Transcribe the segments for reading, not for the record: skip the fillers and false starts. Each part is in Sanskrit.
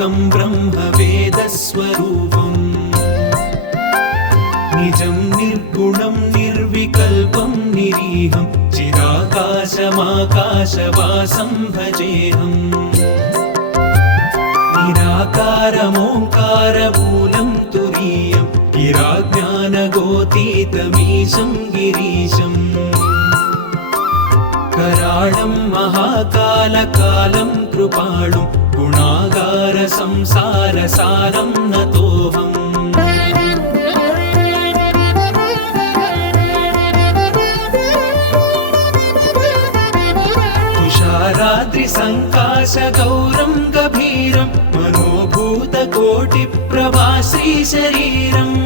विभुव्यापकं ब्रह्मवेदस्वरूपम् निजं निर्गुणं निर्विकल्पं निरीहं चिदाकाशमाकाशवासं भजेऽहम् निराकारमोङ्कारमूलं तुरीयं गिराज्ञानगोतीतमीशं गिरीशम् कराळं महाकालकालं कृपाळुं गुणागार संसारसारं नतोऽहम् तुषाराद्रिसङ्काशगौरं गभीरं मनोभूतकोटिप्रभाश्रीशरीरम्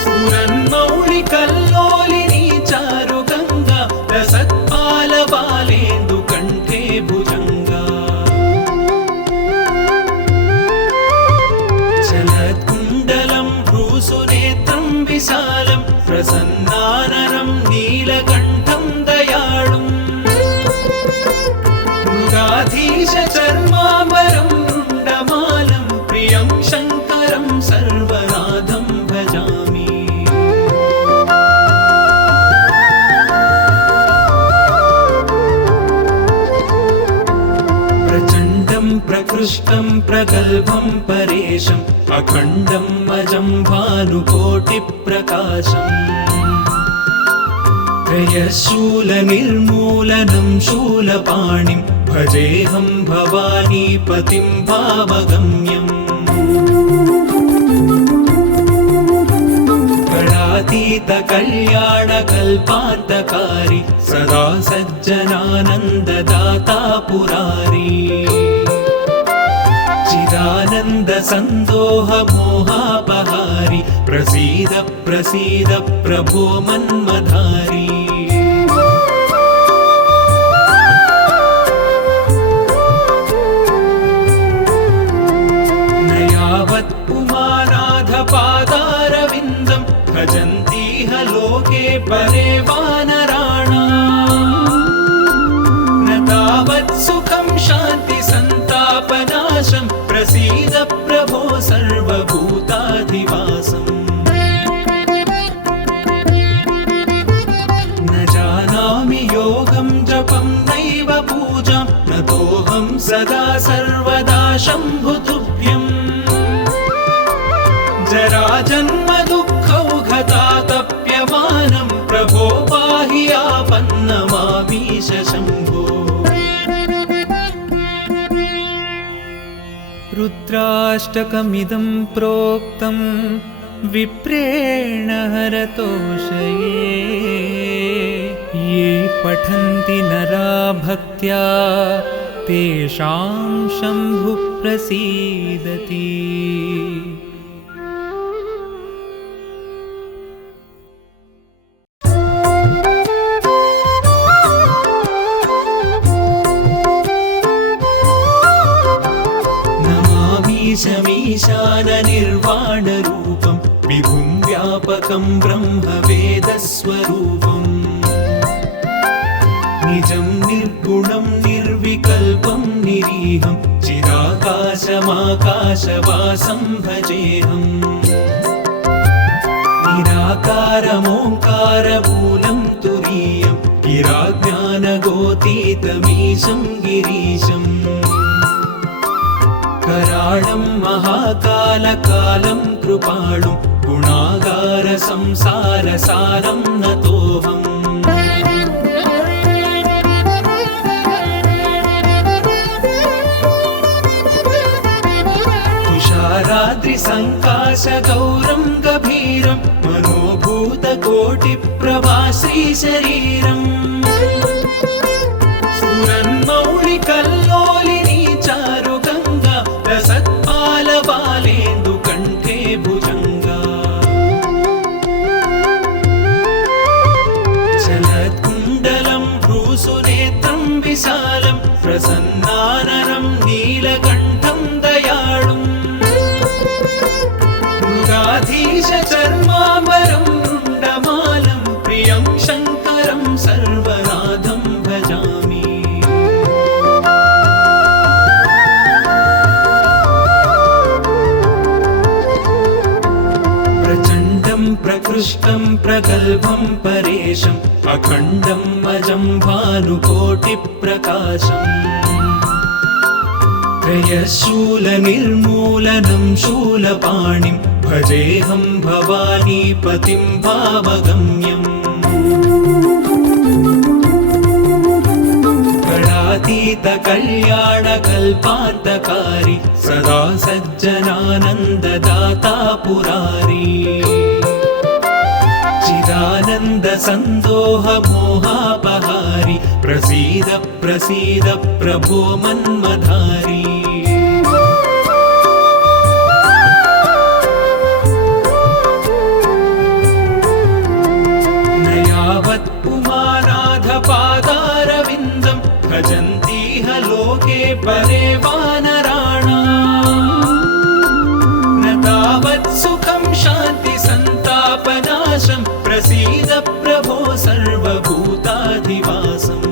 स्फुरन्मौलिकल्लोलिनी चारुगङ्गा रसत्पालबालेन्दुकण्ठे भुजङ्गा चलत्कुण्डलं भ्रूसुनेत्रं विशालं प्रसन्नाननं नीलकण्ठं दयाळुम् मृगाधीशचर्माम्बरं रुण्डमालं प्रियं शङ्करं सर्वनाथं भजामि प्रचण्डं प्रकृष्टं प्रगल्भं परेशम् अखण्डं अजं भानुकोटिप्रकाशम् त्रयशूलनिर्मूलनं शूलपाणिं भजेऽहं भवानीपतिं भावगम्यम् गणातीतकल्याणकल्पान्तकारी सदा सज्जनानन्ददाता पुरारी चिदानन्दसन्दोहमोहापहारी प्रसीद प्रसीद प्रभो मन्मधारी न यावत् पुमानाथपादारविन्दं भजन्तीह लोके परे वानराणाम् न तावत् सुखं शान्तिसन्तापनाशं प्रसीद प्रभो सर्वभूताधिवासम् न जानामि योगं जपं नैव पूजां नतोऽहं सदा सर्वदा शम्भुतुभ्यम् जराजन्म दुःखौघतातप्यमानं प्रभो पाहि आपन्नमामीश शम्भो रुद्राष्टकमिदं प्रोक्तं विप्रेण हरतोषये ये पठन्ति नरा भक्त्या तेषां शम्भुः प्रसीदति ईशाननिर्वाणरूपं विभुं व्यापकं ब्रह्मवेदस्वरूपम् निजं निर्गुणं निर्विकल्पं निरीहं चिदाकाशमाकाशवासं भजेऽहम् निराकारमोङ्कारमूलं तुरीयं गिराज्ञानगोतीतमीशं गिरीशम् कराळं महाकालकालं कृपाळुं गुणागार संसारसारं नतोऽहम् तुषाराद्रिसङ्काशगौरं गभीरं मनोभूतकोटिप्रभाश्रीशरीरम् स्फुरन्मौलिकल्लोलिनी चारुगङ्गा रसत्पालबालेन्दुकण्ठे भुजङ्गा चलत्कुण्डलं भ्रूसुनेत्रं विशालं प्रसन्नाननं नीलकण्ठं दयाळुम् मृगाधीशचर्माम्बरं रुण्डमालं प्रियं शङ्करं सर्वनाथं भजामि प्रकृष्टं प्रगल्भं परेशम् अखण्डम् अजं भानुकोटिप्रकाशम् त्रयशूलनिर्मूलनं शूलपाणिं भजेऽहं भवानीपतिं भावगम्यम् कल्याणकल्पान्तकारी सदा सज्जनानन्ददाता पुरारी चिदानन्दसन्दोह मोहापहारी प्रसीद प्रसीद प्रभो मन्मधारी न यावत् पुमानाधपादारविन्दं भजन्तीह लोके परे वानराणाम् न तावत् सुखं शान्ति सन्तापनाशं प्रसीद प्रभो सर्वभूताधिवासम्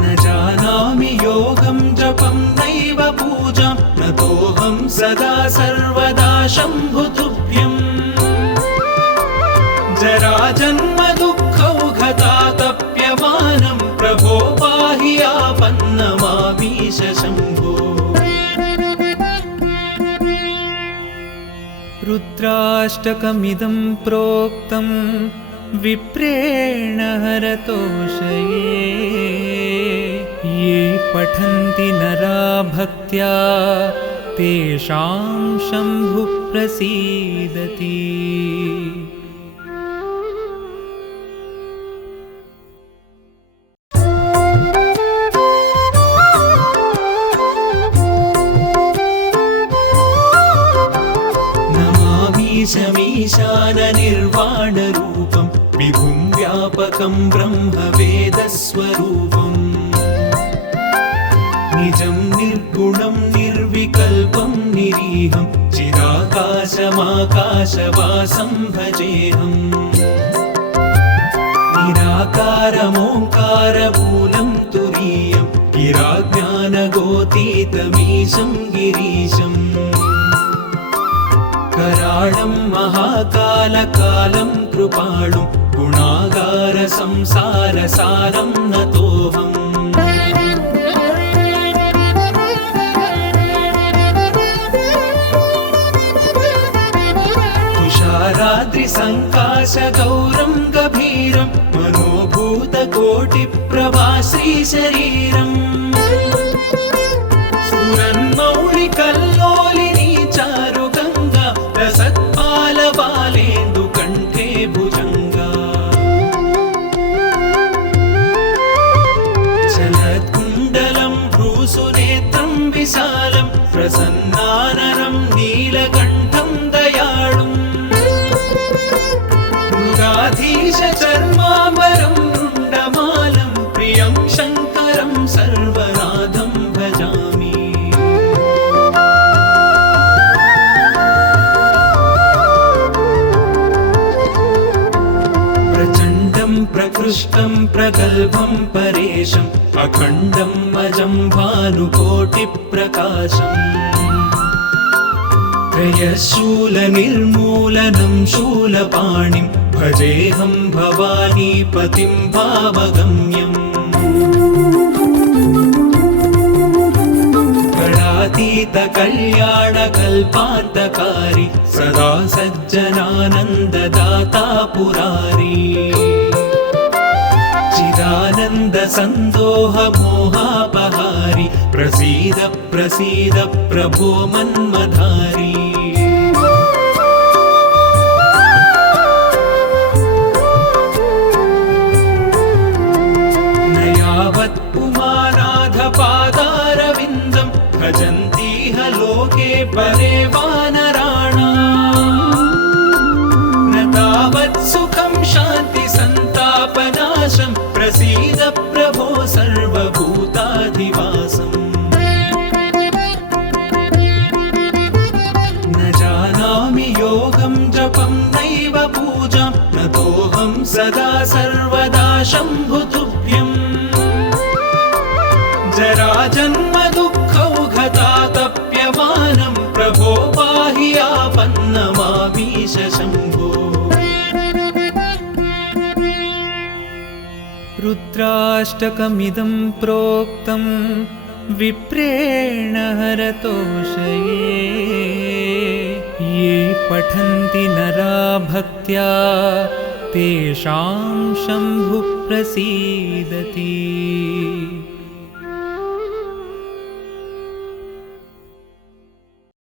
न जानामि योगं जपं नैव पूजां नतोऽहं सदा सर्वदा शम्भुतुभ्यम् जराजन्म दुःखौघतातप्यमानं प्रभो पाहि आपन्नमामीश शम्भो रुद्राष्टकमिदं प्रोक्तं विप्रेण हरतोषये ये पठन्ति नरा भक्त्या तेषां शम्भुः प्रसीदति मीशाननिर्वाणरूपं विभुं व्यापकं ब्रह्मवेदस्वरूपम् निजं निर्गुणं निर्विकल्पं निरीहं चिदाकाशमाकाशवासं भजेऽहम् निराकारमोङ्कारमूलं तुरीयं गिराज्ञानगोतीतमीशं गिरीशम् कराळं महाकालकालं कृपाणुं गुणागारसंसारसारं नतोऽहम् तुषाराद्रिसङ्काशगौरं गभीरं मनोभूतकोटिप्रभाश्रीशरीरम् स्फुरन्मौलिकल्लोलिनी चारुगङ्गा रसत्पालबालेन्दुकण्ठे भुजङ्गा चलत्कुण्डलं भ्रूसुनेत्रं विशालं प्रसन्नाननं नीलकण्ठं दयाळुम् मृगाधीशचर्माम्बरं रुण्डमालं प्रियं शङ्करं सर्वनाथं भजामि प्रचण्डं प्रकृष्टं प्रगल्भं परेशम् अखण्डम् अजं भानुकोटिप्रकाशम् त्रयशूलनिर्मूलनं शूलपाणिं भजेऽहं भवानीपतिं भावगम्यम् कल्याणकल्पान्तकारी सदा सज्जनानन्ददाता पुरारी चिदानन्दसन्दोह मोहापहारी प्रसीद प्रसीद प्रभो मन्मधारी न यावत् पुमानाधपादारविन्दं भजन्तीह लोके परे वानराणाम् न तावत् सुखं शान्ति सन्तापनाशं प्रसीद प्रभो सर्वभूताधिवासम् न जानामि योगं जपं नैव पूजां नतोऽहं सदा सर्वदा शम्भुतुभ्यम् जराजन्म दुःखौघतातप्यमानं प्रभो पाहि रुद्राष्टकमिदं प्रोक्तं विप्रेण हरतोषये ये पठन्ति नरा भक्त्या तेषां शम्भुः प्रसीदति।